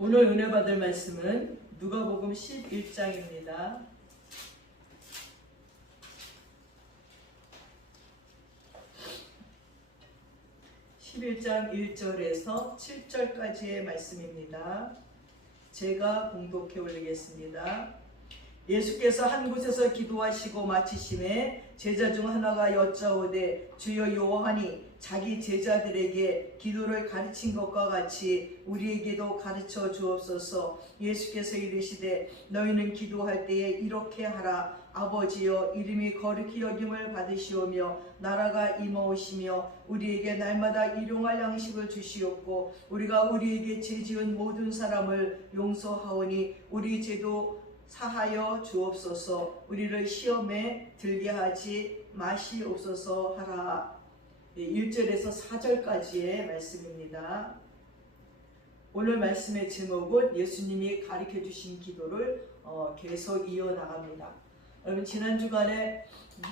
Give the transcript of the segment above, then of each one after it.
오늘 은혜 받을 말씀은 누가복음 11장입니다. (11장) 1절에서 7절까지의 말씀입니다. 제가 봉독해 올리겠습니다. 예수께서 한 곳에서 기도하시고 마치심에 제자 중 하나가 여짜오되 주여 요한이 자기 제자들에게 기도를 가르친 것과 같이 우리에게도 가르쳐 주옵소서. 예수께서 이르시되 너희는 기도할 때에 이렇게 하라. 아버지여 이름이 거룩히 여김을 받으시오며 나라가 임하오시며 우리에게 날마다 일용할 양식을 주시옵고 우리가 우리에게 죄지은 모든 사람을 용서하오니 우리 죄도 사하여 주옵소서. 우리를 시험에 들게 하지 마시옵소서 하라. 1절에서 4절까지의 말씀입니다. 오늘 말씀의 제목은 예수님이 가르쳐 주신 기도를 계속 이어나갑니다. 여러분 지난 주간에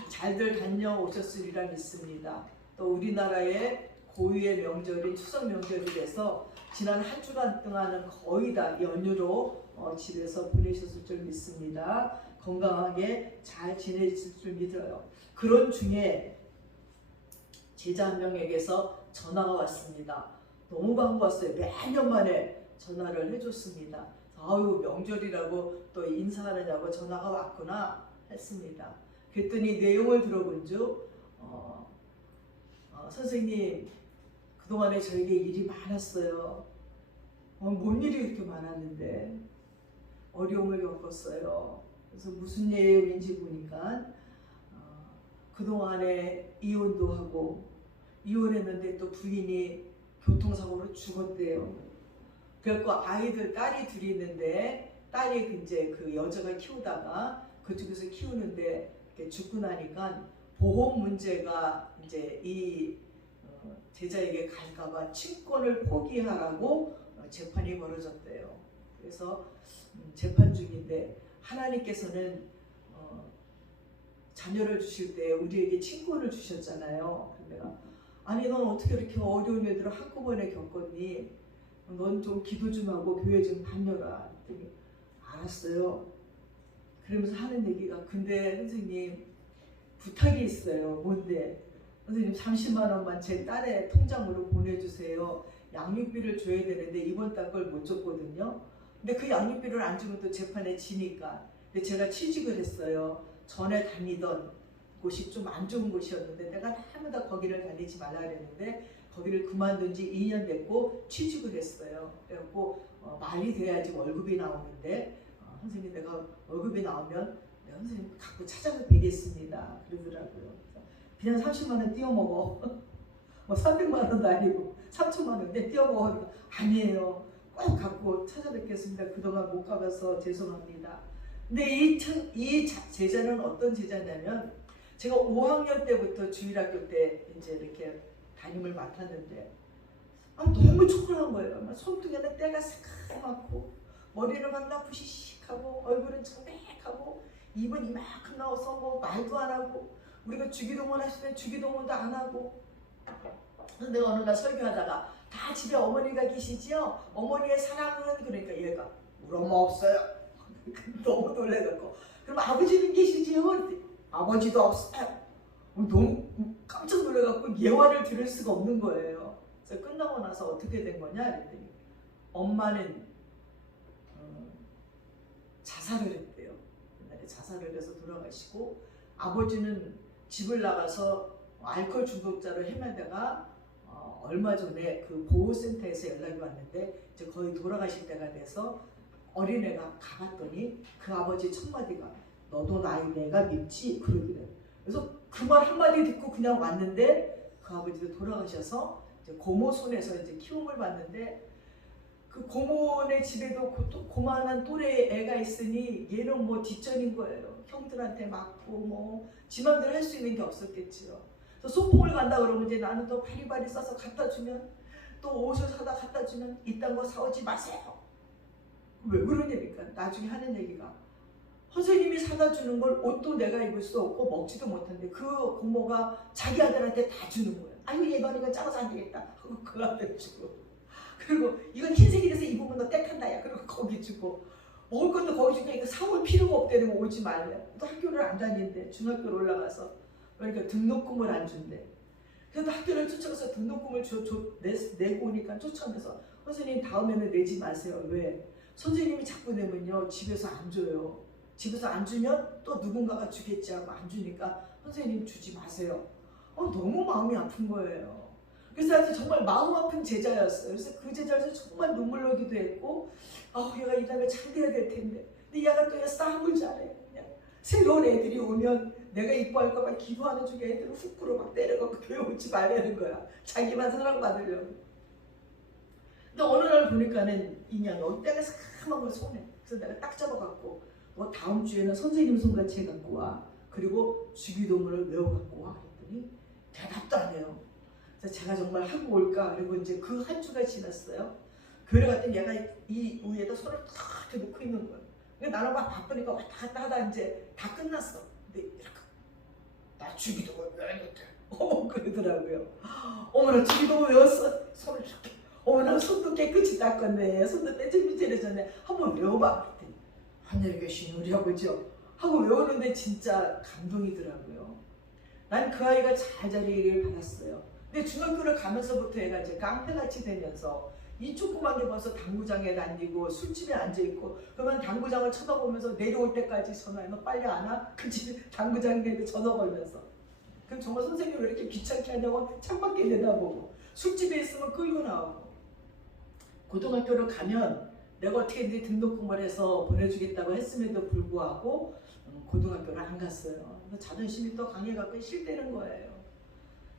잘들 다녀오셨으리라 믿습니다. 또 우리나라의 고유의 명절인 추석 명절이 돼서 지난 한 주간 동안은 거의 다 연휴로 집에서 보내셨을 줄 믿습니다. 건강하게 잘 지내셨을 줄 믿어요. 그런 중에 제자 한 명에게서 전화가 왔습니다. 너무 반가웠어요. 몇 년 만에 전화를 해줬습니다. 아유 명절이라고 또 인사하느냐고 전화가 왔구나 했습니다. 그랬더니 내용을 들어본 줄 선생님 그동안에 저에게 일이 많았어요. 뭔 일이 이렇게 많았는데 어려움을 겪었어요. 그래서 무슨 내용인지 보니까 그동안에 이혼도 하고 이혼했는데 또 부인이 교통사고로 죽었대요. 그래서 아이들 딸이 둘이 있는데 딸이 이제 그 여자가 키우다가 그쪽에서 키우는데 죽고 나니까 보험 문제가 이제 이 제자에게 갈까봐 친권을 포기하라고 재판이 벌어졌대요. 그래서 재판 중인데 하나님께서는 자녀를 주실 때 우리에게 친권을 주셨잖아요. 내가 아니 넌 어떻게 이렇게 어려운 일들을 한꺼번에 겪었니? 넌 좀 기도 좀 하고 교회 좀 다녀라. 그랬더니 알았어요. 그러면서 하는 얘기가 근데 선생님 부탁이 있어요. 뭔데? 선생님 30만 원만 제 딸의 통장으로 보내주세요. 양육비를 줘야 되는데 이번 달 걸 못 줬거든요. 근데 그 양육비를 안 주면 또 재판에 지니까. 근데 제가 취직을 했어요. 전에 다니던 곳이 좀 안 좋은 곳이었는데 내가 날마다 거기를 다니지 말라 그랬는데 거기를 그만둔 지 2년 됐고 취직을 했어요. 그래갖고 말이 돼야지 월급이 나오는데 선생님 내가 월급이 나오면 내가 선생님 갖고 찾아서 뵈겠습니다. 그러더라고요. 그냥 30만 원 띄워먹어. 뭐 300만 원도 아니고 3천만 원인데 띄워먹어. 아니에요. 꼭 갖고 찾아뵙겠습니다. 그동안 못 가봐서 죄송합니다. 근데 이 제자는 어떤 제자냐면 제가 5학년 때부터 주일학교 때 이제 이렇게 담임을 맡았는데 너무 초라한 거예요. 손등에는 때가 새까맣고 머리는 막 나쁘시식하고 얼굴은 청백하고 입은 이만큼 나와서 뭐 말도 안 하고 우리가 주기도문 하시면 주기도문도 안 하고. 근데 어느 날 설교하다가 다 집에 어머니가 계시지요? 어머니의 사랑은 그러니까 얘가 우리 엄마 없어요. 너무 놀래갖고 그럼 아버지는 계시지요? 아버지도 없어요. 너무 깜짝 놀래갖고 예화를 들을 수가 없는 거예요. 그래서 끝나고 나서 어떻게 된 거냐 그랬더니 엄마는 자살을 했대요. 옛날에 자살을 해서 돌아가시고 아버지는 집을 나가서 알코올 중독자로 헤매다가 얼마 전에 그 보호센터에서 연락이 왔는데 이제 거의 돌아가실 때가 돼서 어린애가 가봤더니 그 아버지 첫 마디가 너도 내가 믿지? 그러더래요. 그래서 그 말 한마디 듣고 그냥 왔는데 그 아버지도 돌아가셔서 이제 고모 손에서 이제 키움을 받는데 그 고모네 집에도 고만한 또래 애가 있으니 얘는 뭐 뒷전인 거예요. 형들한테 맞고 뭐 지 맘대로 할 수 있는 게 없었겠지요. 그래서 소풍을 간다 그러면 이제 나는 또 바리바리 싸서 갖다 주면 또 옷을 사다 갖다 주면 이딴 거 사오지 마세요. 왜 그러냐니까 나중에 하는 얘기가 선생님이 사다 주는 걸 옷도 내가 입을 수 없고 먹지도 못하는데 그 고모가 자기 아들한테 다 주는 거예요. 아유 얘가 이거 작아서 안 되겠다 하고 그 아들 주고 그리고 이건 흰색이라서 입으면 입으면 너 땡한다 야. 그리고 거기 주고 먹을 것도 거기 주니까 사올 필요가 없대. 고 오지 말래. 또 학교를 안 다니는데 중학교를 올라가서 그러니까 등록금을 안 준대. 그래도 학교를 쫓아가서 등록금을 내고 오니까 쫓아오면서 선생님 다음에는 내지 마세요. 왜? 선생님이 자꾸 내면요 집에서 안 줘요. 집에서 안 주면 또 누군가가 주겠지 하고 안 주니까 선생님 주지 마세요. 너무 마음이 아픈 거예요. 그래서 정말 마음 아픈 제자였어요. 그래서 그 제자에서 정말 눈물 나기도 했고 얘가 이 다음에 잘 돼야 될 텐데 근데 얘가 또 싸움을 잘해. 그냥 새로운 애들이 오면 내가 이뻐할까 봐 기도하는 중에 애들을 훅으로 막 때려갖고 교회 오지 말라는 거야. 자기만 사랑받으려고. 근데 어느 날 보니까는 인양이 어디다가 새까만 걸 손에. 그래서 내가 딱 잡아갖고 너 다음 주에는 선생님 손같이 해갖고 와. 그리고 주기도문을 외워갖고 와. 했더니 대답도 안 해요. 그래서 제가 정말 하고 올까. 그리고 이제 그 한 주가 지났어요. 교회 갔더니 얘가 이 위에다 손을 탁 이렇게 놓고 있는 거예요. 그러니까 나는 막 바쁘니까 왔다 갔다 하다 이제 다 끝났어. 근데 이렇게 나 주기도문 외웠는데 그러더라고요. 어머나 주기도문 외웠어. 손을 이렇게 어머나 손도 깨끗이 닦았네. 손도 떼질삐질해졌네. 한번 외워봐. 그랬더니 하늘에 계신 우리 아버지요 하고 외우는데 진짜 감동이더라고요. 난 그 아이가 잘 자리를 받았어요. 근데 중학교를 가면서부터 얘가 이제 깡패같이 되면서 이 조그만 게 벌써 당구장에 다니고 술집에 앉아있고 그러면 당구장을 쳐다보면서 내려올 때까지 전화해. 너 빨리 안 와? 그 집에 당구장에 전화 걸면서. 그럼 정말 선생님 왜 이렇게 귀찮게 하냐고 창밖에 내다보고 술집에 있으면 끌고 나오고. 고등학교를 가면 내가 어떻게든지 등록금을 해서 보내주겠다고 했음에도 불구하고 고등학교를 안 갔어요. 자존심이 또 강해갖고 싫다는 거예요.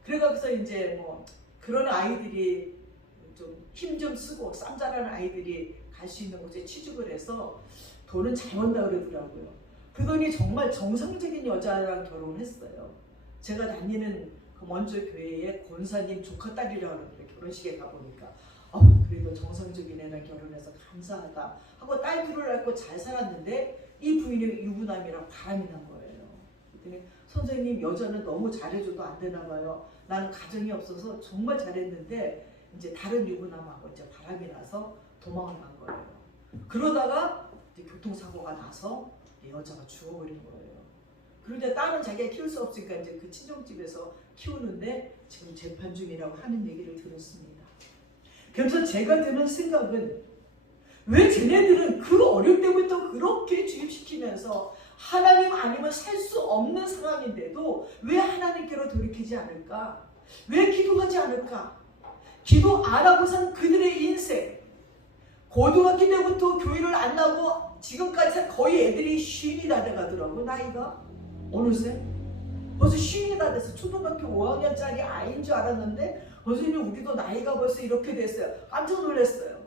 그래서 이제 뭐 그런 아이들이 좀 힘 좀 쓰고 쌈잘하는 아이들이 갈 수 있는 곳에 취직을 해서 돈은 잘 번다 그러더라고요. 그러더니 정말 정상적인 여자랑 결혼했어요. 제가 다니는 그 먼저 교회에 권사님 조카 딸이라고 하는데 결혼식에 가보니까 그래도 정상적인 애랑 결혼해서 감사하다 하고 딸 둘을 낳고 잘 살았는데 이 부인이 유부남이랑 바람이 난 거예요. 그랬더니 선생님 여자는 너무 잘해줘도 안 되나 봐요. 나는 가정이 없어서 정말 잘했는데 이제 다른 유부남하고 이제 바람이 나서 도망을 간 거예요. 그러다가 이제 교통사고가 나서 여자가 죽어버린 거예요. 그런데 딸은 자기가 키울 수 없으니까 이제 그 친정집에서 키우는데 지금 재판 중이라고 하는 얘기를 들었습니다. 그래서 제가 드는 생각은 왜 쟤네들은 그 어릴 때부터 그렇게 주입시키면서 하나님 아니면 살 수 없는 상황인데도 왜 하나님께로 돌이키지 않을까? 왜 기도하지 않을까? 기도 안 하고 산 그들의 인생. 고등학교 때부터 교회를 안 나오고 지금까지 거의 애들이 쉰이 다 돼가더라고. 나이가 어느새 벌써 쉰이 다 돼서 초등학교 5학년짜리 아이인 줄 알았는데 선생님 우리도 나이가 벌써 이렇게 됐어요. 깜짝 놀랐어요.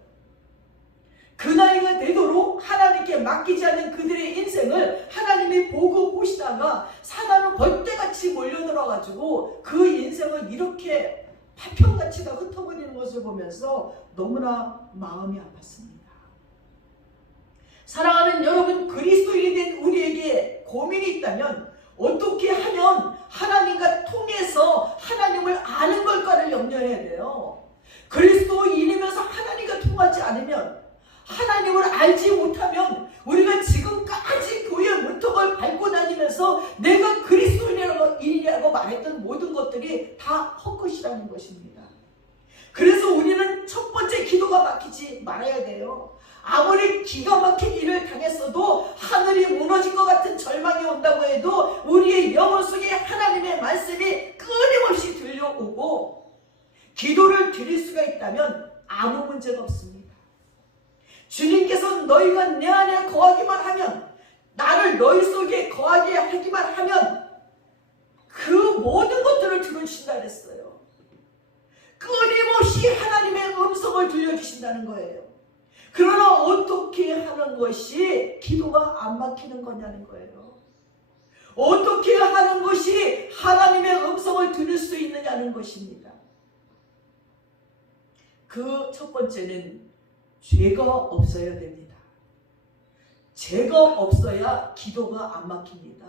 그 나이가 되도록 하나님께 맡기지 않는 그들의 인생을 하나님이 보고 보시다가 사단은 벌떼같이 몰려들어가지고 그 인생을 이렇게 파편같이 다 흩어버리는 것을 보면서 너무나 마음이 아팠습니다. 사랑하는 여러분, 그리스도인이 된 우리에게 고민이 있다면 어떻게 하면 하나님과 통해서 하나님을 아는 걸까를 염려해야 돼요. 그리스도인이면서 하나님과 통하지 않으면, 하나님을 알지 못하면 우리가 지금까지 교회 문턱을 밟고 다니면서 내가 그리스도인이라고 말했던 모든 것들이 다 헛것이라는 것입니다. 그래서 우리는 첫 번째 기도가 막히지 말아야 돼요. 아무리 기가 막힌 일을 당했어도 하늘이 무너질 것 같은 절망이 온다고 해도 우리의 영혼 속에 하나님의 말씀이 끊임없이 들려오고 기도를 드릴 수가 있다면 아무 문제가 없습니다. 주님께서 너희가 내 안에 거하기만 하면, 나를 너희 속에 거하게 하기만 하면 그 모든 것들을 들어주신다 그랬어요. 끊임없이 하나님의 음성을 들려주신다는 거예요. 그러나 어떻게 하는 것이 기도가 안 막히는 거냐는 거예요. 어떻게 하는 것이 하나님의 음성을 들을 수 있느냐는 것입니다. 그 첫 번째는 죄가 없어야 됩니다. 죄가 없어야 기도가 안 막힙니다.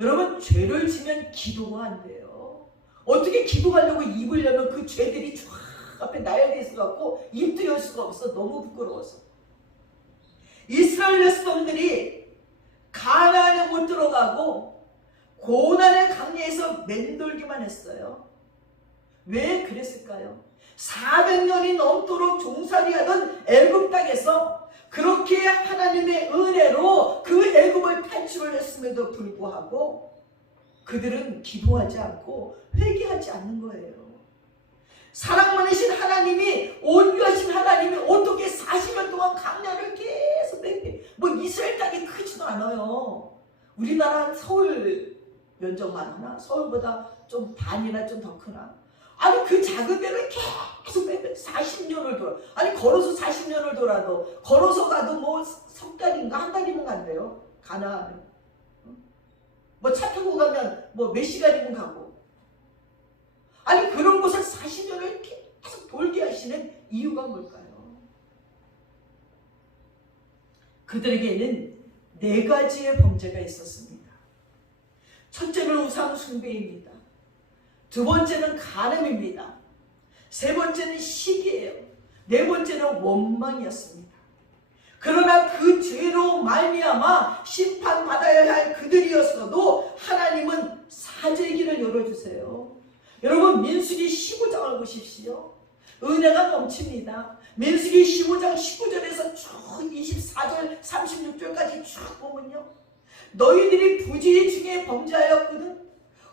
여러분, 죄를 지면 기도가 안 돼요. 어떻게 기도하려고 입으려면 그 죄들이 쫙 앞에 나열돼 있어갖고 입도 열 수가 없어. 너무 부끄러워서. 이스라엘 백성들이 가나안에 못 들어가고 고난의 강야에서 맴돌기만 했어요. 왜 그랬을까요? 400년이 넘도록 종살이하던 애굽 땅에서 그렇게 하나님의 은혜로 그 애굽을 탈출을 했음에도 불구하고 그들은 기도하지 않고 회개하지 않는 거예요. 사랑 많으신 하나님이, 온유하신 하나님이 어떻게 40년 동안 강야를 계속 뭐 이스라엘 땅이 크지도 않아요. 우리나라 서울 면적만 하나? 서울보다 좀 반이나 좀 더 크나? 아니 그 작은 데를 계속 40년을 돌아. 아니 걸어서 40년을 돌아도, 걸어서 가도 뭐 석 달인가 한 달이면 간대요. 가나안은. 뭐 차 타고 가면 뭐 몇 시간이면 가고. 아니 그런 곳을 40년을 계속 돌게 하시는 이유가 뭘까요? 그들에게는 4가지의 범죄가 있었습니다. 첫째는 우상 숭배입니다. 두 번째는 간음입니다. 세 번째는 시기예요. 네 번째는 원망이었습니다. 그러나 그 죄로 말미암아 심판받아야 할 그들이었어도 하나님은 사죄의 길을 열어주세요. 여러분 민수기 15장을 보십시오. 은혜가 넘칩니다. 민수기 15장 19절에서 쭉 24절 36절까지 쭉 보면요, 너희들이 부지 중에 범죄하였거든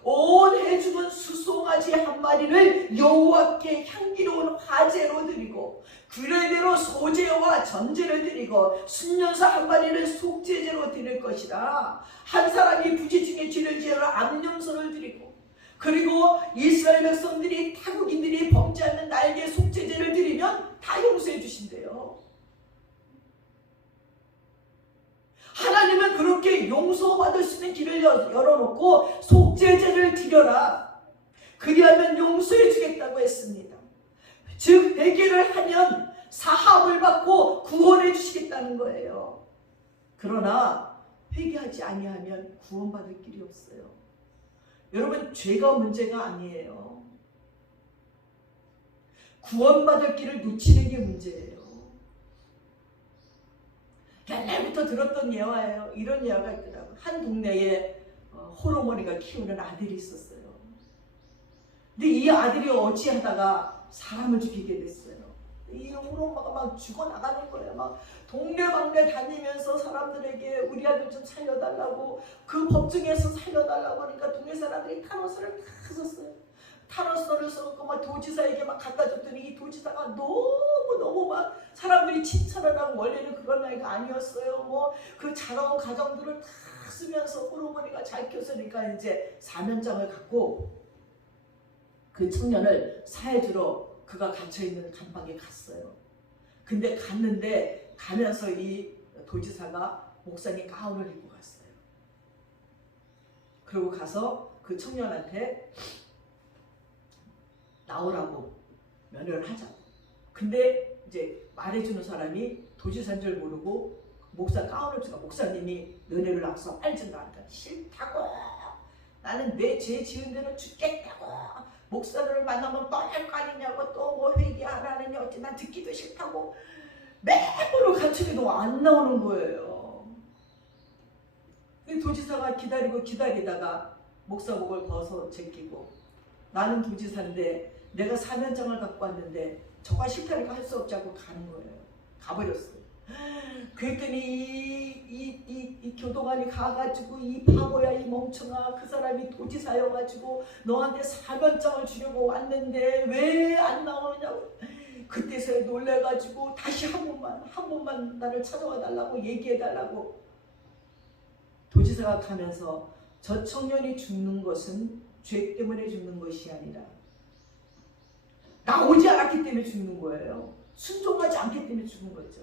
온 해중은 수송아지 한 마리를 여호와께 향기로운 화제로 드리고 규례대로 소제와 전제를 드리고 순년사 한 마리를 속죄제로 드릴 것이라. 한 사람이 부지 중에 죄를 지으러 암염소를 드리고, 그리고 이스라엘 백성들이 타국인들이 범죄하는 날개 속죄제를 드리면 다 용서해 주신대요. 하나님은 그렇게 용서받을 수 있는 길을 열어놓고 속죄제를 드려라. 그리하면 용서해 주겠다고 했습니다. 즉 회개를 하면 사함을 받고 구원해 주시겠다는 거예요. 그러나 회개하지 아니하면 구원받을 길이 없어요. 여러분 죄가 문제가 아니에요. 구원받을 길을 놓치는 게 문제예요. 옛날부터 들었던 예화예요. 이런 예화가 있더라고요. 한 동네에 호러머니가 키우는 아들이 있었어요. 근데 이 아들이 어찌하다가 사람을 죽이게 됐어요. 이 호러머니가 막 죽어나가는 거예요. 막 동네방네 다니면서 사람들에게 우리 아들 좀 살려달라고, 그 법정에서 살려달라고 하니까 동네 사람들이 탄원서를 다 썼어요. 탄원서를 써놓고 막 도지사에게 막 갖다 줬더니 이 도지사가 너무 막 사람들이 칭찬을 하고, 원래는 그런 나이가 아니었어요. 뭐 그 자라온 가정들을 다 쓰면서 호르몬이가 잘 켰으니까 이제 사면장을 갖고 그 청년을 사해주러 그가 갇혀있는 감방에 갔어요. 근데 가면서 이 도지사가 목사님 가운을 입고 갔어요. 그리고 가서 그 청년한테 나오라고, 면회를 하자고. 근데 이제 말해주는 사람이 도지사인 줄 모르고 목사 가운을 주가, 목사님이 면회를 앞서 빨리 좀 나니까 싫다고, 나는 내 죄 지은 대로 죽겠다고, 목사를 만나면 떠날 거 아니냐고, 또 뭐 회개하라느냐, 어찌 난 듣기도 싫다고 매번 간척해도 안 나오는 거예요. 도지사가 기다리다가 목사복을 벗어 제끼고, 나는 도지사인데 내가 사면장을 갖고 왔는데 저가 싫다니까 할 수 없자고 가는 거예요. 가버렸어요. 그랬더니 이 교도관이 가가지고, 이 바보야 이 멍청아, 그 사람이 도지사여가지고 너한테 사면장을 주려고 왔는데 왜 안 나오느냐고. 그때서야 놀래가지고 다시 한 번만 나를 찾아와 달라고 얘기해달라고. 도지사가 가면서 저 청년이 죽는 것은 죄 때문에 죽는 것이 아니라 나오지 않았기 때문에 죽는 거예요. 순종하지 않기 때문에 죽는 거죠.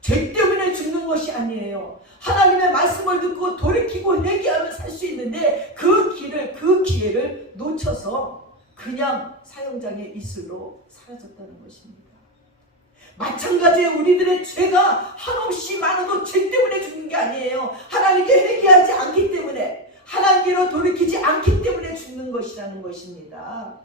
죄 때문에 죽는 것이 아니에요. 하나님의 말씀을 듣고 돌이키고 회개하면 살 수 있는데 그 기회를 놓쳐서 그냥 사형장의 이슬로 사라졌다는 것입니다. 마찬가지로 우리들의 죄가 한없이 많아도 죄 때문에 죽는 게 아니에요. 하나님께 회개하지 않기 때문에, 하나님께로 돌이키지 않기 때문에 죽는 것이라는 것입니다.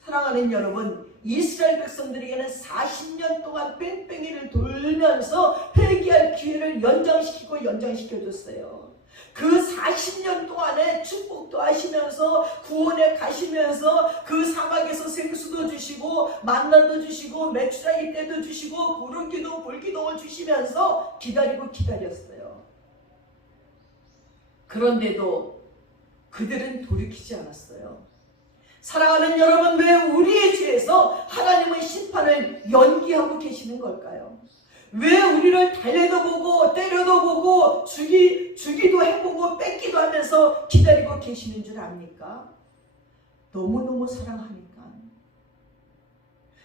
사랑하는 여러분, 이스라엘 백성들에게는 40년 동안 뺑뺑이를 돌면서 회개할 기회를 연장시켜줬어요. 그 40년 동안에 축복도 하시면서 구원에 가시면서 그 사막에서 생수도 주시고 만나도 주시고 메추라기 때도 주시고 구름기둥 불기둥을 주시면서 기다렸어요. 그런데도 그들은 돌이키지 않았어요. 사랑하는 여러분, 왜 우리의 죄에서 하나님은 심판을 연기하고 계시는 걸까요? 왜 우리를 달래도 보고 때려도 보고 주기도 해보고 뺏기도 하면서 기다리고 계시는 줄 압니까? 너무너무 사랑하니까.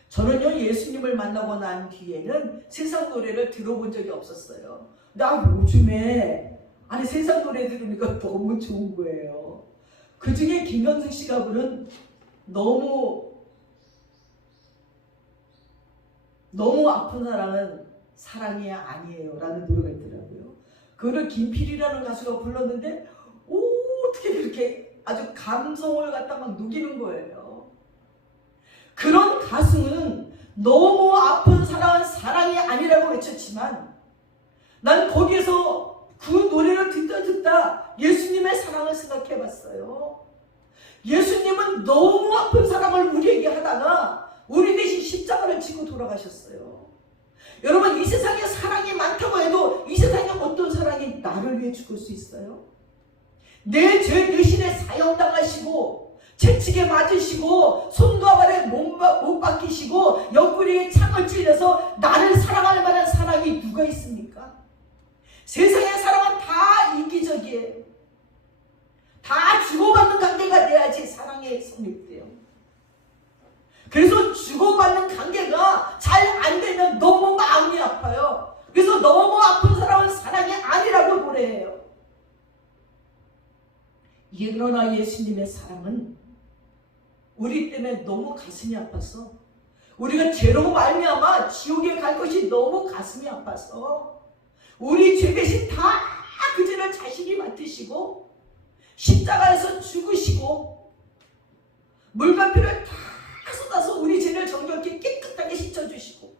저는요, 예수님을 만나고 난 뒤에는 세상 노래를 들어본 적이 없었어요. 나 요즘에 세상 노래 들으니까 너무 좋은 거예요. 그 중에 김광석 씨가 부른 너무 아픈 사랑은 사랑이 아니에요 라는 노래가 있더라고요. 그거를 김필이라는 가수가 불렀는데 어떻게 그렇게 아주 감성을 갖다 막 녹이는 거예요. 그런 가수는 너무 아픈 사랑은 사랑이 아니라고 외쳤지만 난 거기에서 그 노래를 듣다 예수님의 사랑을 생각해 봤어요. 예수님은 너무 아픈 사랑을 우리에게 하다가 우리 대신 십자가를 지고 돌아가셨어요. 여러분, 이 세상에 사랑이 많다고 해도 이 세상에 어떤 사랑이 나를 위해 죽을 수 있어요? 내 죄 대신에 사형당하시고 채찍에 맞으시고 손과 발에 못 박히시고 옆구리에 창을 찔려서 나를 사랑할 만한 사랑이 누가 있습니까? 세상의 사랑은 다 이기적이에요. 다 주고받는 관계가 돼야지 사랑이 성립돼요. 그래서 주고받는 관계가 잘 안 되면 너무 마음이 아파요. 그래서 너무 아픈 사람은 사랑이 아니라고 노래해요. 그러나 예수님의 사랑은 우리 때문에 너무 가슴이 아파서, 우리가 죄로 말미암아 지옥에 갈 것이 너무 가슴이 아파서 우리 죄 대신 다 그 죄를 자신이 맡으시고 십자가에서 죽으시고 물과 피를 다 쏟아서 우리 죄를 정결케 깨끗하게 씻어주시고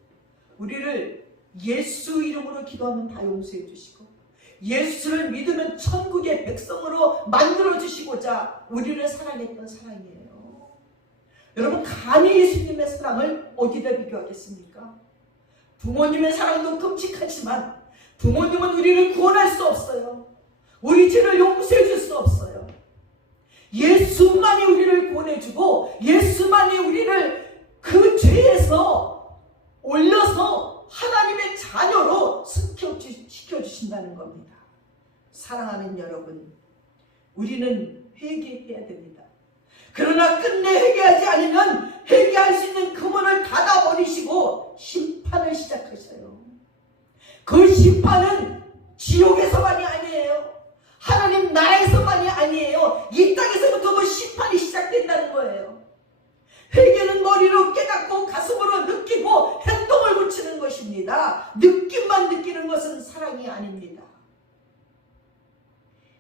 우리를 예수 이름으로 기도하면 다 용서해 주시고 예수를 믿으면 천국의 백성으로 만들어주시고자 우리를 사랑했던 사랑이에요. 여러분, 감히 예수님의 사랑을 어디다 비교하겠습니까? 부모님의 사랑도 끔찍하지만 부모님은 우리를 구원할 수 없어요. 우리 죄를 용서해 줄 수 없어요. 예수만이 우리를 구원해주고 예수만이 우리를 그 죄에서 올려서 하나님의 자녀로 시켜주신다는 겁니다. 사랑하는 여러분, 우리는 회개해야 됩니다. 그러나 끝내 회개하지 않으면 회개할 수 있는 그 문을 닫아버리시고 심판을 시작하셔요. 그 심판은 지옥에서만이 아니에요. 하나님 나라에서만이 아니에요. 이 땅에서부터도 심판이 시작된다는 거예요. 회개는 머리로 깨닫고 가슴으로 느끼고 행동을 붙이는 것입니다. 느낌만 느끼는 것은 사랑이 아닙니다.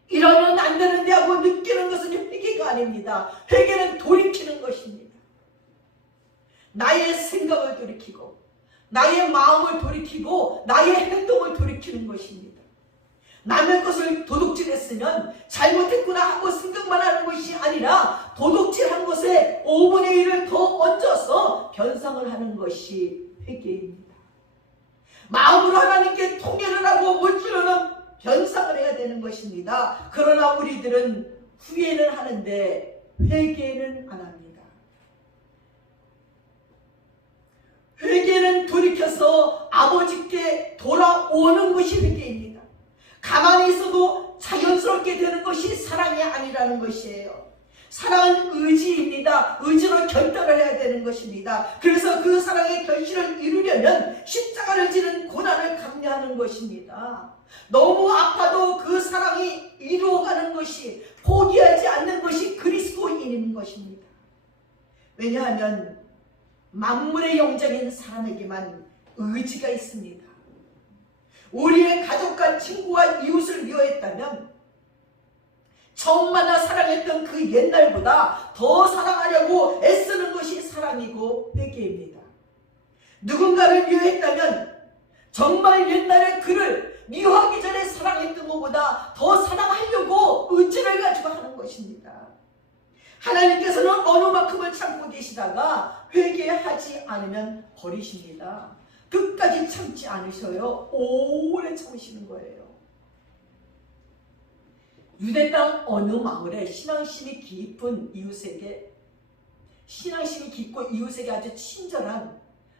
이러면 안 되는데 하고 느끼는 것은 회개가 아닙니다. 회개는 돌이키는 것입니다. 나의 생각을 돌이키고 나의 마음을 돌이키고 나의 행동을 돌이키는 것입니다. 남의 것을 도둑질했으면 잘못했구나 하고 생각만 하는 것이 아니라 도둑질한 것에 5분의 1을 더 얹어서 변상을 하는 것이 회개입니다. 마음으로 하나님께 통회를 하고 물질로는 변상을 해야 되는 것입니다. 그러나 우리들은 후회는 하는데 회개는 안 합니다. 회개는 돌이켜서 아버지께 돌아오는 것이 회개입니다. 가만히 있어도 자연스럽게 되는 것이 사랑이 아니라는 것이에요. 사랑은 의지입니다. 의지로 결단을 해야 되는 것입니다. 그래서 그 사랑의 결실을 이루려면 십자가를 지는 고난을 감내하는 것입니다. 너무 아파도 그 사랑이 이루어가는 것이, 포기하지 않는 것이 그리스도인인 것입니다. 왜냐하면 만물의 영적인 사람에게만 의지가 있습니다. 우리의 가족과 친구와 이웃을 위하였다면 처음 만나 사랑했던 그 옛날보다 더 사랑하려고 애쓰는 것이 사랑이고 회개입니다. 누군가를 미워했다면 정말 옛날에 그를 미워하기 전에 사랑했던 것보다 더 사랑하려고 의지를 가지고 하는 것입니다. 하나님께서는 어느 만큼을 참고 계시다가 회개하지 않으면 버리십니다. 끝까지 참지 않으셔요. 오래 참으시는 거예요. 유대 땅 어느 마을에 신앙심이 깊고 이웃에게 아주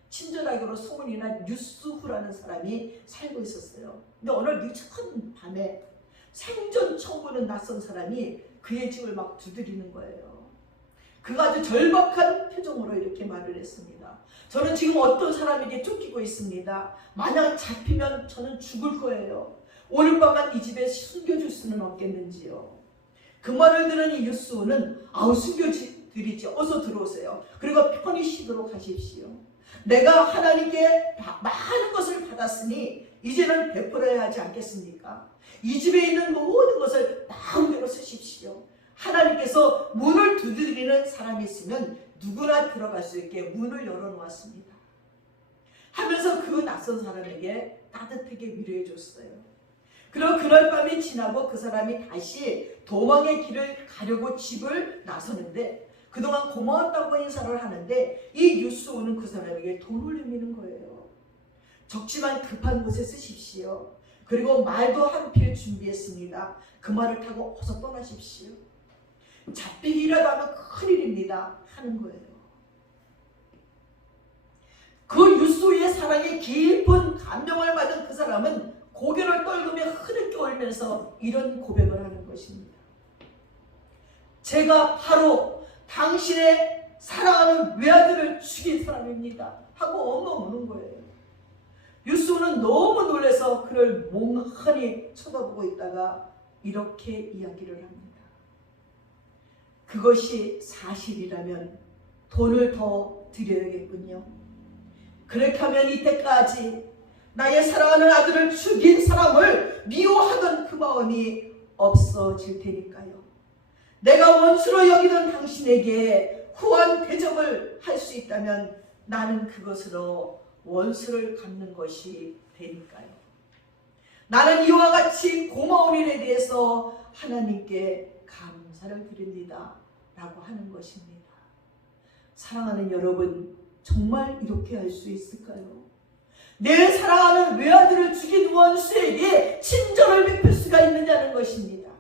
친절하기로 소문이 난 유스후라는 사람이 살고 있었어요. 근데 어느 늦은 밤에 생전 처음 보는 낯선 사람이 그의 집을 막 두드리는 거예요. 그가 아주 절박한 표정으로 이렇게 말을 했습니다. 저는 지금 어떤 사람에게 쫓기고 있습니다. 만약 잡히면 저는 죽을 거예요. 오늘 밤만 이 집에 숨겨줄 수는 없겠는지요. 그 말을 들은 이 유스후는 숨겨드리지, 어서 들어오세요. 그리고 편히 쉬도록 하십시오. 내가 하나님께 많은 것을 받았으니 이제는 베풀어야 하지 않겠습니까? 이 집에 있는 모든 것을 마음대로 쓰십시오. 하나님께서 문을 두드리는 사람이 있으면 누구나 들어갈 수 있게 문을 열어놓았습니다. 하면서 그 낯선 사람에게 따뜻하게 위로해 줬어요. 그리고 그날 밤이 지나고 그 사람이 다시 도망의 길을 가려고 집을 나서는데 그동안 고마웠다고 인사를 하는데 이 유스후는 그 사람에게 돈을 내미는 거예요. 적지만 급한 곳에 쓰십시오. 그리고 말도 한 필 준비했습니다. 그 말을 타고 어서 떠나십시오. 잡히기라도 하면 큰일입니다. 하는 거예요. 그 유스후의 사랑에 깊은 감명을 받은 그 사람은 고개를 떨구며 흐느껴 울면서 이런 고백을 하는 것입니다. 제가 바로 당신의 사랑하는 외아들을 죽인 사람입니다. 하고 엉엉 우는 거예요. 유스후는 너무 놀라서 그를 멍하니 쳐다보고 있다가 이렇게 이야기를 합니다. 그것이 사실이라면 돈을 더 드려야겠군요. 그렇게 하면 이때까지 나의 사랑하는 아들을 죽인 사람을 미워하던 그 마음이 없어질 테니까요. 내가 원수로 여기던 당신에게 후한 대접을 할 수 있다면 나는 그것으로 원수를 갚는 것이 되니까요. 나는 이와 같이 고마운 일에 대해서 하나님께 감사를 드립니다. 라고 하는 것입니다. 사랑하는 여러분, 정말 이렇게 할 수 있을까요? 내 사랑하는 외아들을 죽인 원수에게 친절을 베풀 수가 있느냐는 것입니다.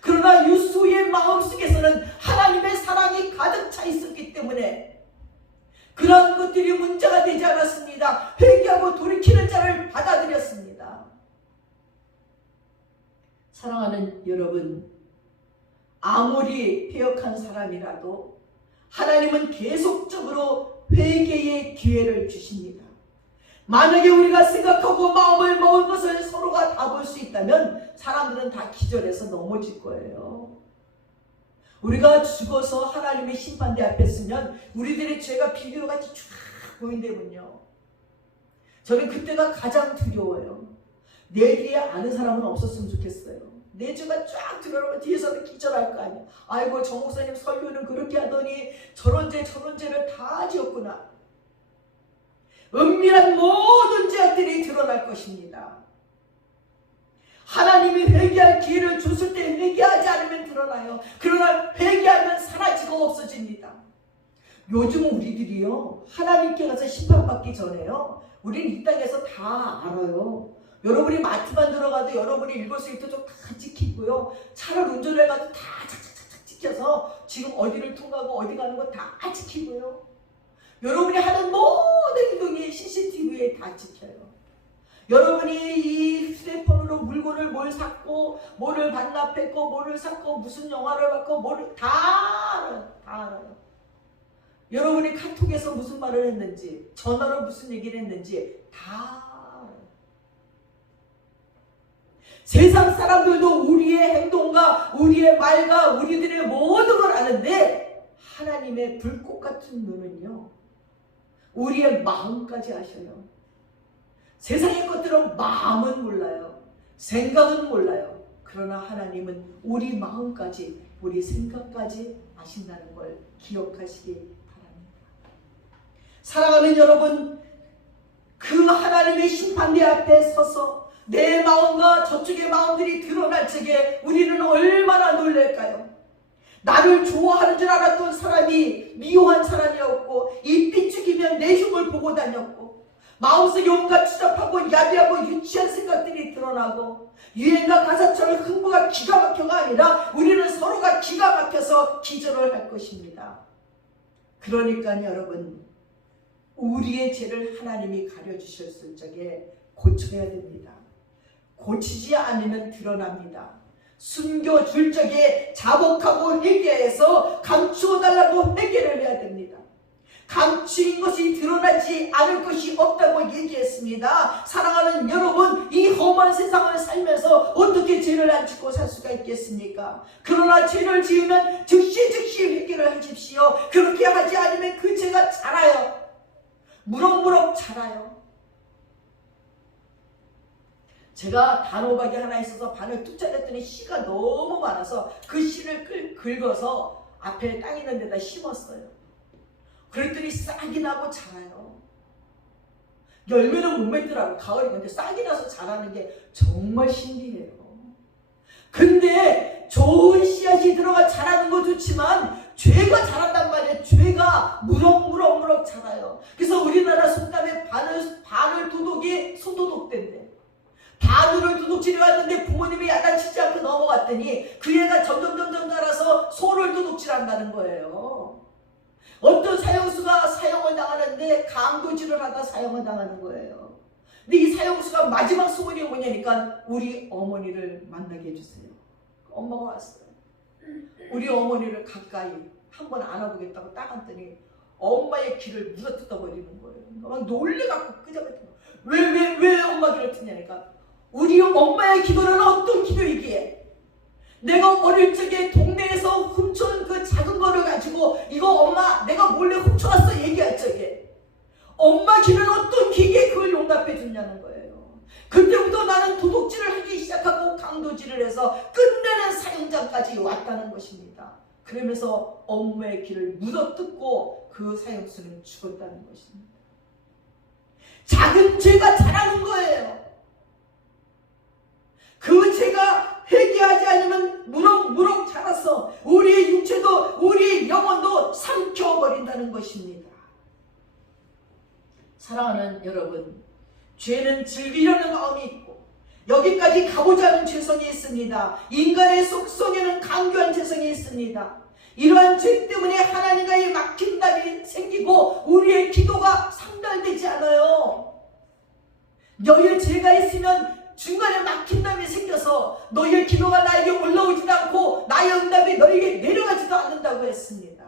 그러나 유스후의 마음속에서는 하나님의 사랑이 가득 차 있었기 때문에 그런 것들이 문제가 되지 않았습니다. 회개하고 돌이키는 자를 받아들였습니다. 사랑하는 여러분, 아무리 패역한 사람이라도 하나님은 계속적으로 회개의 기회를 주십니다. 만약에 우리가 생각하고 마음을 먹은 것을 서로가 다 볼 수 있다면 사람들은 다 기절해서 넘어질 거예요. 우리가 죽어서 하나님의 심판대 앞에 서면 우리들의 죄가 비디오같이 쫙 보인다면요. 저는 그때가 가장 두려워요. 내 뒤에 아는 사람은 없었으면 좋겠어요. 내 죄가 쫙 드러나면 뒤에서는 기절할 거 아니야. 아이고 저 목사님 설교는 그렇게 하더니 저런 죄를 다 지었구나. 은밀한 모든 죄악들이 드러날 것입니다. 하나님이 회개할 기회를 줬을 때 회개하지 않으면 드러나요. 그러나 회개하면 사라지고 없어집니다. 요즘 우리들이요, 하나님께 가서 심판받기 전에요, 우리는 이 땅에서 다 알아요. 여러분이 마트만 들어가도 여러분이 일거수일투족 다 지키고요, 차를 운전해가도 다 착착착착 지켜서 지금 어디를 통과하고 어디 가는 거 다 지키고요, 여러분이 하는 모든 행동이 CCTV에 다 찍혀요. 여러분이 이 휴대폰으로 물건을 뭘 샀고, 뭐를 반납했고, 뭐를 샀고, 무슨 영화를 봤고, 뭐를 다 알아요. 다 알아요. 여러분이 카톡에서 무슨 말을 했는지, 전화로 무슨 얘기를 했는지 다 알아요. 세상 사람들도 우리의 행동과 우리의 말과 우리들의 모든 걸 아는데 하나님의 불꽃 같은 눈은요, 우리의 마음까지 아셔요. 세상의 것들은 마음은 몰라요. 생각은 몰라요. 그러나 하나님은 우리 마음까지, 우리 생각까지 아신다는 걸 기억하시기 바랍니다. 사랑하는 여러분, 그 하나님의 심판대 앞에 서서 내 마음과 저쪽의 마음들이 드러날 적에 우리는 얼마나 놀랄까요? 나를 좋아하는 줄 알았던 사람이 미워한 사람이었고, 이 삐죽이면 내 흉을 보고 다녔고, 마음속에 온갖 추잡하고 야비하고 유치한 생각들이 드러나고, 유행가 가사처럼 흥부가 기가 막혀가 아니라 우리는 서로가 기가 막혀서 기절을 할 것입니다. 그러니까 여러분, 우리의 죄를 하나님이 가려주셨을 적에 고쳐야 됩니다. 고치지 않으면 드러납니다. 숨겨줄 적에 자복하고 회개해서 감추어달라고 회개를 해야 됩니다. 감추인 것이 드러나지 않을 것이 없다고 얘기했습니다. 사랑하는 여러분, 이 험한 세상을 살면서 어떻게 죄를 안 짓고 살 수가 있겠습니까? 그러나 죄를 지으면 즉시 회개를 하십시오. 그렇게 하지 않으면 그 죄가 자라요. 무럭무럭 자라요. 제가 단호박이 하나 있어서 반을 뚝 잘랐더니 씨가 너무 많아서 그 씨를 긁어서 앞에 땅 있는 데다 심었어요. 그랬더니 싹이 나고 자라요. 열매는 못 맺더라고. 가을이는데 싹이 나서 자라는 게 정말 신기해요. 근데 좋은 씨앗이 들어가 자라는 거 좋지만 죄가 자란단 말이에요. 죄가 무럭무럭 자라요. 그래서 우리나라 속담에 바늘 도둑이 소도둑된대. 바늘을 도둑질해 왔는데 부모님이 야단치지 않고 넘어갔더니 그 애가 점점 자라서 소를 도둑질한다는 거예요. 어떤 사형수가 사형을 당하는데 강도질을 하다 사형을 당하는 거예요. 근데 이 사형수가 마지막 소원이 뭐냐니까 우리 어머니를 만나게 해주세요. 엄마가 왔어요. 우리 어머니를 가까이 한번 안아보겠다고 딱 앉더니 엄마의 귀를 물어뜯어 버리는 거예요. 막 놀래갖고 끄적거리는 거예요. 왜 엄마 귀를 듣냐니까 우리 엄마의 기도는 어떤 기도이기에 내가 어릴 적에 동네에서 훔쳐온 그 작은 거를 가지고 이거 엄마 내가 몰래 훔쳐왔어 얘기할 적에 엄마 귀는 어떤 기기에 그걸 용납해 줬냐는 거예요. 그때부터 나는 도둑질을 하기 시작하고 강도질을 해서 끝내는 사형장까지 왔다는 것입니다. 그러면서 엄마의 귀를 묻어뜯고 그 사형수는 죽었다는 것입니다. 작은 죄가 자라는 거예요. 그 죄가 회개하지 않으면 무럭무럭 자라서 우리의 육체도 우리의 영혼도 삼켜버린다는 것입니다. 사랑하는 여러분, 죄는 즐기려는 마음이 있고 여기까지 가보자 하는 죄성이 있습니다. 인간의 속성에는 강교한 죄성이 있습니다. 이러한 죄 때문에 하나님과의 막힌담이 생기고 우리의 기도가 상달되지 않아요. 너의 죄가 있으면 중간에 막힌담이 생겨서 너의 기도가 나에게 올라오지도 않고 나의 응답이 너에게 내려가지도 않는다고 했습니다.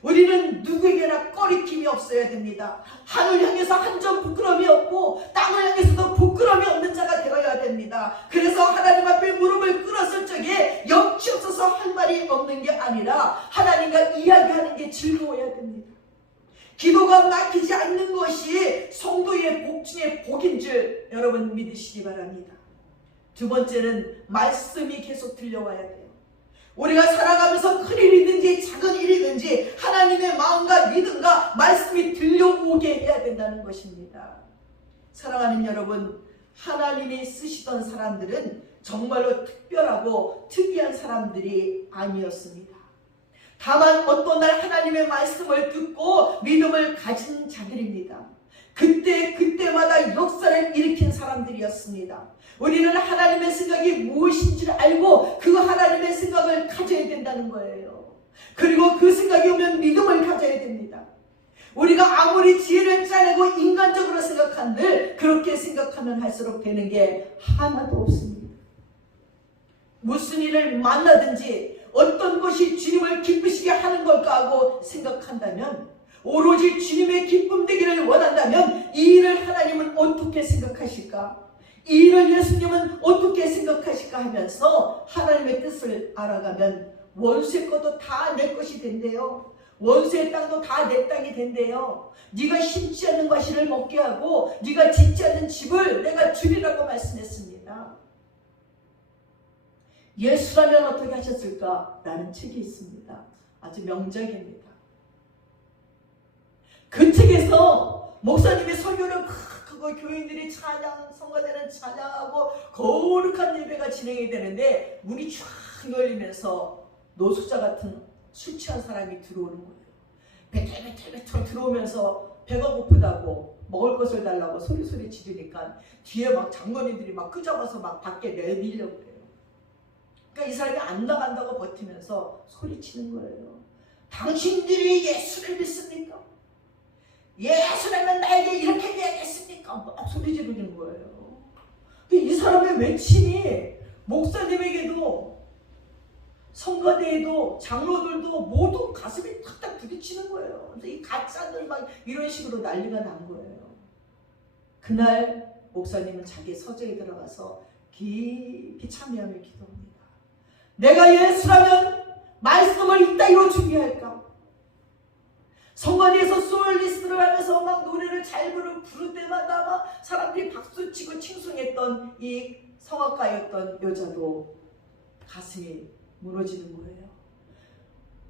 우리는 누구에게나 꺼리낌이 없어야 됩니다. 하늘 향해서 한 점 부끄러움이 없고 땅을 향해서도 부끄러움이 없는 자가 되어야 됩니다. 그래서 하나님 앞에 무릎을 꿇었을 적에 염치 없어서 할 말이 없는 게 아니라 하나님과 이야기하는 게 즐거워야 됩니다. 기도가 막히지 않는 것이 성도의 복 중에 복인 줄 여러분 믿으시기 바랍니다. 두 번째는 말씀이 계속 들려와야 돼요. 우리가 살아가면서 큰 일이든지 작은 일이든지 하나님의 마음과 믿음과 말씀이 들려오게 해야 된다는 것입니다. 사랑하는 여러분, 하나님이 쓰시던 사람들은 정말로 특별하고 특이한 사람들이 아니었습니다. 다만 어떤 날 하나님의 말씀을 듣고 믿음을 가진 자들입니다. 그때마다 역사를 일으킨 사람들이었습니다. 우리는 하나님의 생각이 무엇인지를 알고 그 하나님의 생각을 가져야 된다는 거예요. 그리고 그 생각이 오면 믿음을 가져야 됩니다. 우리가 아무리 지혜를 짜내고 인간적으로 생각한들 그렇게 생각하면 할수록 되는 게 하나도 없습니다. 무슨 일을 만나든지 어떤 것이 주님을 기쁘시게 하는 걸까 하고 생각한다면 오로지 주님의 기쁨 되기를 원한다면 이 일을 하나님은 어떻게 생각하실까? 이 일을 예수님은 어떻게 생각하실까 하면서 하나님의 뜻을 알아가면 원수의 것도 다 내 것이 된대요. 원수의 땅도 다 내 땅이 된대요. 네가 심지 않는 과실을 먹게 하고 네가 짓지 않는 집을 내가 주리라고 말씀했습니다. 예수라면 어떻게 하셨을까? 라는 책이 있습니다. 아주 명작입니다. 그 책에서 목사님의 설교를 하고 교인들이 찬양, 성가대는 찬양하고 거룩한 예배가 진행이 되는데 문이 쫙 열리면서 노숙자 같은 술 취한 사람이 들어오는 거예요. 배틀배틀 들어오면서 배가 고프다고 먹을 것을 달라고 소리 지르니까 뒤에 막 장로님들이 막 끄잡아서 막 밖에 내밀려고 그래요. 그러니까 이 사람이 안 나간다고 버티면서 소리치는 거예요. 당신들이 예수를 믿습니까? 예수라면 나에게 이렇게 해야겠습니까? 막 소리 지르는 거예요. 이 사람의 외침이 목사님에게도 성가대에도 장로들도 모두 가슴이 탁탁 부딪히는 거예요. 그래서 이 가짜들 막 이런 식으로 난리가 난 거예요. 그날 목사님은 자기 서재에 들어가서 깊이 참여하며 기도합니다. 내가 예수라면 말씀을 이따위로 준비할까? 성관에서 솔리스트를 하면서 막 노래를 잘 부를 때마다 막 사람들이 박수치고 칭송했던 이 성악가였던 여자도 가슴이 무너지는 거예요.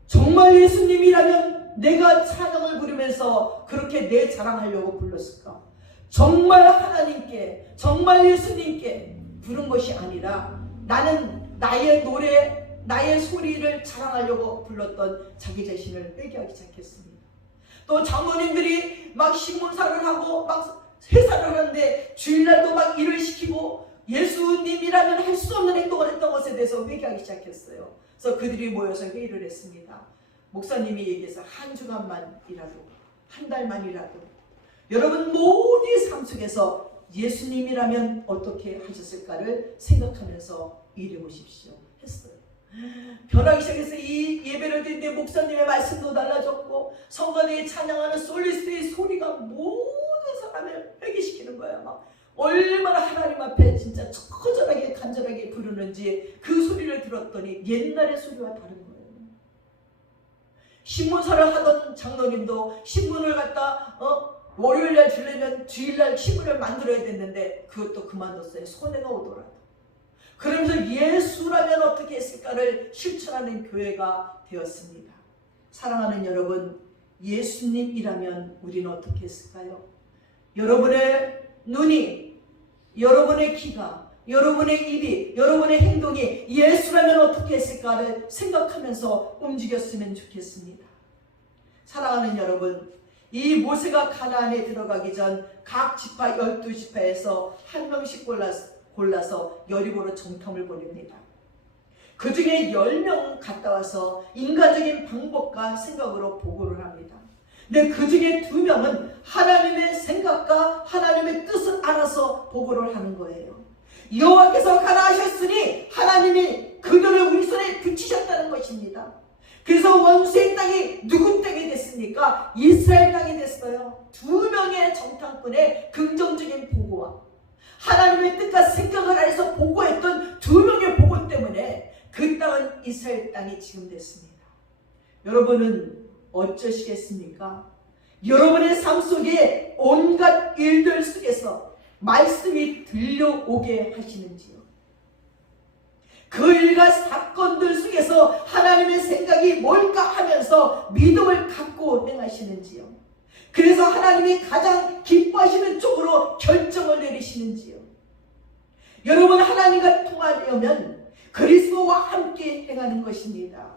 정말 예수님이라면 내가 찬양을 부르면서 그렇게 내 자랑하려고 불렀을까? 정말 하나님께, 정말 예수님께 부른 것이 아니라 나는 나의 노래, 나의 소리를 자랑하려고 불렀던 자기 자신을 회개하기 시작했습니다. 또 장로님들이 막 신문사를 하고 막 회사를 하는데 주일날도 막 일을 시키고 예수님이라면 할 수 없는 행동을 했던 것에 대해서 회개하기 시작했어요. 그래서 그들이 모여서 회의를 했습니다. 목사님이 얘기해서 한 주간만이라도, 한 달만이라도 여러분 모두의 삶 속에서 예수님이라면 어떻게 하셨을까를 생각하면서 일해보십시오 했어요. 변하기 시작해서 이 예배를 드리는데 목사님의 말씀도 달라졌고 성관에 찬양하는 솔리스트의 소리가 모든 사람을 회개시키는 거예요. 막 얼마나 하나님 앞에 진짜 처절하게 간절하게 부르는지 그 소리를 들었더니 옛날의 소리와 다른 거예요. 신문사를 하던 장로님도 신문을 갖다 월요일날 주려면 주일날 신문을 만들어야 됐는데 그것도 그만뒀어요. 손해가 오더라도. 그러면서 예수라면 어떻게 했을까를 실천하는 교회가 되었습니다. 사랑하는 여러분, 예수님이라면 우리는 어떻게 했을까요? 여러분의 눈이, 여러분의 귀가, 여러분의 입이, 여러분의 행동이 예수라면 어떻게 했을까를 생각하면서 움직였으면 좋겠습니다. 사랑하는 여러분, 이 모세가 가나안에 들어가기 전 각 지파 12지파에서 한 명씩 골라서 여리고로 정탐을 보냅니다. 그 중에 10명 갔다 와서 인간적인 방법과 생각으로 보고를 합니다. 근데 그 중에 2명은 하나님의 생각과 하나님의 뜻을 알아서 보고를 하는 거예요. 여호와께서 가라 하셨으니 하나님이 그들을 우리 손에 붙이셨다는 것입니다. 그래서 원수의 땅이 누구 땅이 됐습니까? 이스라엘 땅이 됐어요. 2명의 정탐꾼의 긍정적인 보고와 하나님의 뜻과 생각을 알아서 보고했던 2명의 보고 때문에 그 땅은 이스라엘 땅이 지금 됐습니다. 여러분은 어쩌시겠습니까? 여러분의 삶 속에 온갖 일들 속에서 말씀이 들려오게 하시는지요? 그 일과 사건들 속에서 하나님의 생각이 뭘까 하면서 믿음을 갖고 행하시는지요? 그래서 하나님이 가장 기뻐하시는 쪽으로 결정을 내리시는지요? 여러분, 하나님과 통하려면 그리스도와 함께 행하는 것입니다.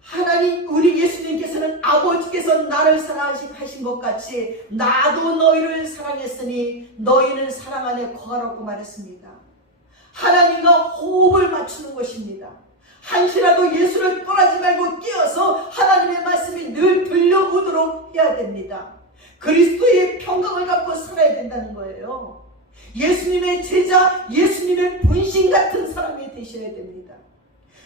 하나님, 우리 예수님께서는 아버지께서 나를 사랑하신 것 같이 나도 너희를 사랑했으니 너희는 사랑 안에 거하라고 말했습니다. 하나님과 호흡을 맞추는 것입니다. 한시라도 예수를 떠나지 말고 깨어서 하나님의 말씀이 늘 들려오도록 해야 됩니다. 그리스도의 평강을 갖고 살아야 된다는 거예요. 예수님의 제자, 예수님의 분신 같은 사람이 되셔야 됩니다.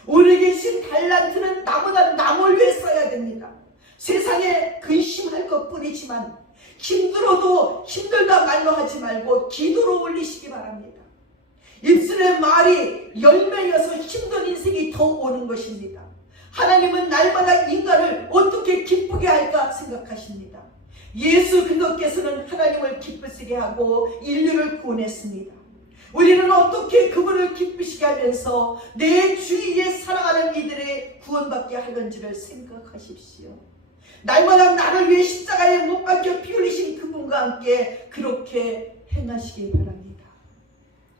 우리에게 신 달란트는 나보다 남을 위해 써야 됩니다. 세상에 근심할 것뿐이지만 힘들어도 힘들다 말로 하지 말고 기도로 올리시기 바랍니다. 입술의 말이 열매여서 힘든 인생이 더 오는 것입니다. 하나님은 날마다 인간을 어떻게 기쁘게 할까 생각하십니다. 예수 그리스도께서는 하나님을 기쁘시게 하고 인류를 구원했습니다. 우리는 어떻게 그분을 기쁘시게 하면서 내 주위에 살아가는 이들의 구원받게 하는지를 생각하십시오. 날마다 나를 위해 십자가에 못 박혀 피 흘리신 그분과 함께 그렇게 행하시기 바랍니다.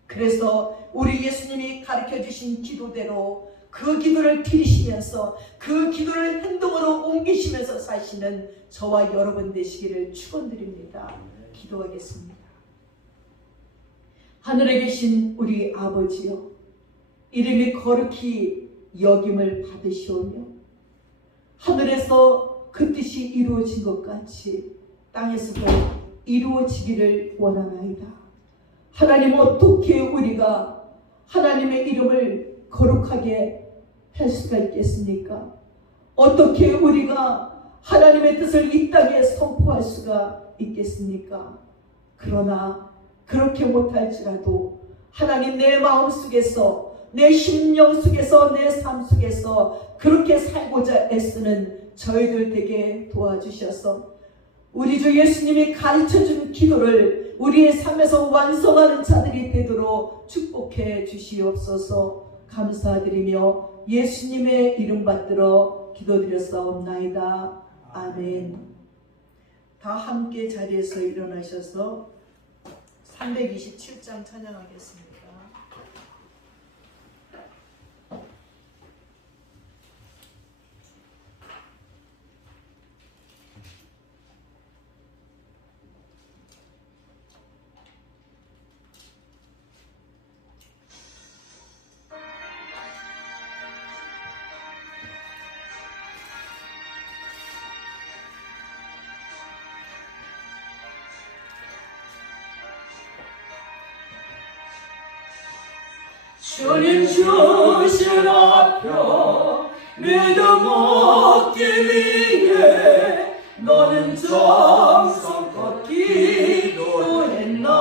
그래서 우리 예수님이 가르쳐 주신 기도대로 그 기도를 드리시면서 그 기도를 행동으로 옮기시면서 사시는 저와 여러분 되시기를 축원드립니다. 기도하겠습니다. 하늘에 계신 우리 아버지여, 이름이 거룩히 여김을 받으시오며 하늘에서 그 뜻이 이루어진 것 같이 땅에서도 이루어지기를 원하나이다. 하나님, 어떻게 우리가 하나님의 이름을 거룩하게 할 수가 있겠습니까? 어떻게 우리가 하나님의 뜻을 이 땅에 선포할 수가 있겠습니까? 그러나 그렇게 못할지라도 하나님, 내 마음속에서, 내 심령 속에서, 내 삶 속에서 그렇게 살고자 애쓰는 저희들 되게 도와주셔서 우리 주 예수님이 가르쳐준 기도를 우리의 삶에서 완성하는 자들이 되도록 축복해 주시옵소서. 감사드리며 예수님의 이름 받들어 기도드렸사옵나이다. 아멘. 다 함께 자리에서 일어나셔서 327장 찬양하겠습니다. 주님 주신 앞표 믿음 얻기 위해 너는 정성껏 기도했나.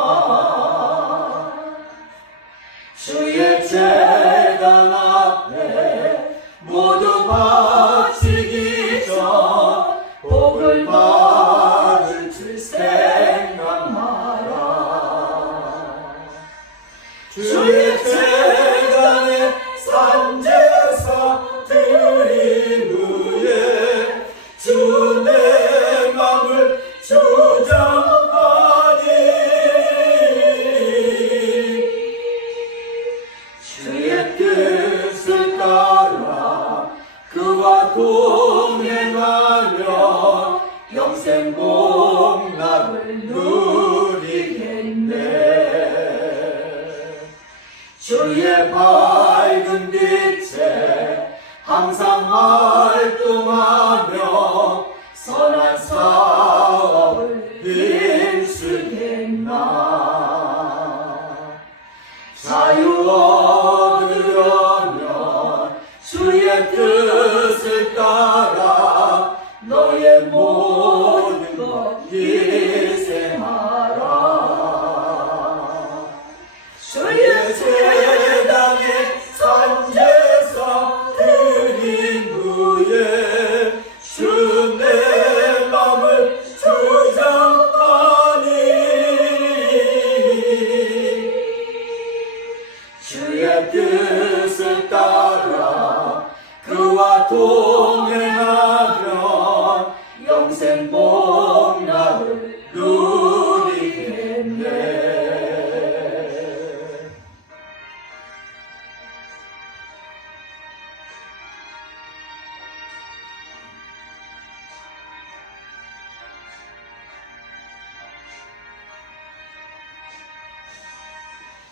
주의 제단 앞에 모두 바치기 전 복을 받을 줄 생각 마라. 주의 제단에 산제사 드린 후에 주 내 맘을 주장하니 주의 뜻을 따라 그와 동행하며 영생 복락을 누리겠네. 주의 밝은 빛에 항상 활동하며 선한 사업을 힘쓰겠나. 자유 얻으려면 주의 뜻을 따라 너의 모든 것 희생하라. 주의 제단에 산제사 드린 후에 주 내 맘을 주장하니 주의 뜻을 따라 그와 동행하면 영생 복락을 누리겠네.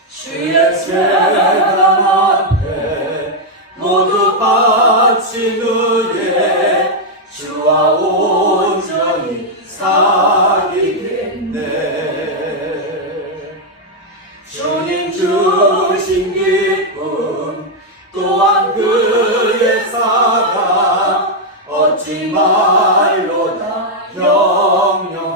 주의 제단 앞에 모두 바친 후에 주와 온전히 사귀겠네. 주님 주신 기쁨 또한 그의 사랑 얻지 말로다 영영하랴.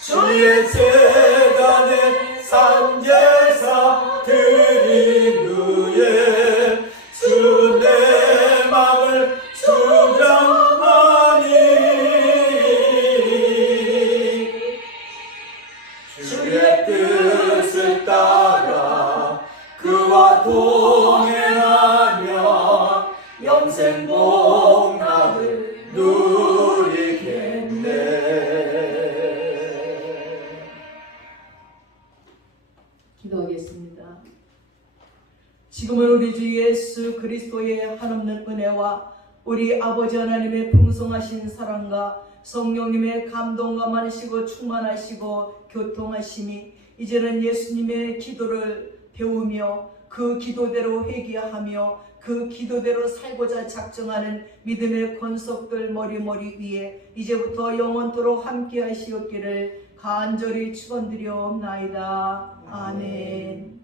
주의 제단에 산제사 드린 후에 주 내 맘을 주장하니 주의 행복 나를 누리겠네. 기도하겠습니다. 지금은 우리 주 예수 그리스도의 한없는 은혜와 우리 아버지 하나님의 풍성하신 사랑과 성령님의 감동과 만시고 충만하시고 교통하심이 이제는 예수님의 기도를 배우며 그 기도대로 회개하며 그 기도대로 살고자 작정하는 믿음의 권속들 머리머리 위에 이제부터 영원토록 함께 하시옵기를 간절히 축원드리옵나이다. 아멘.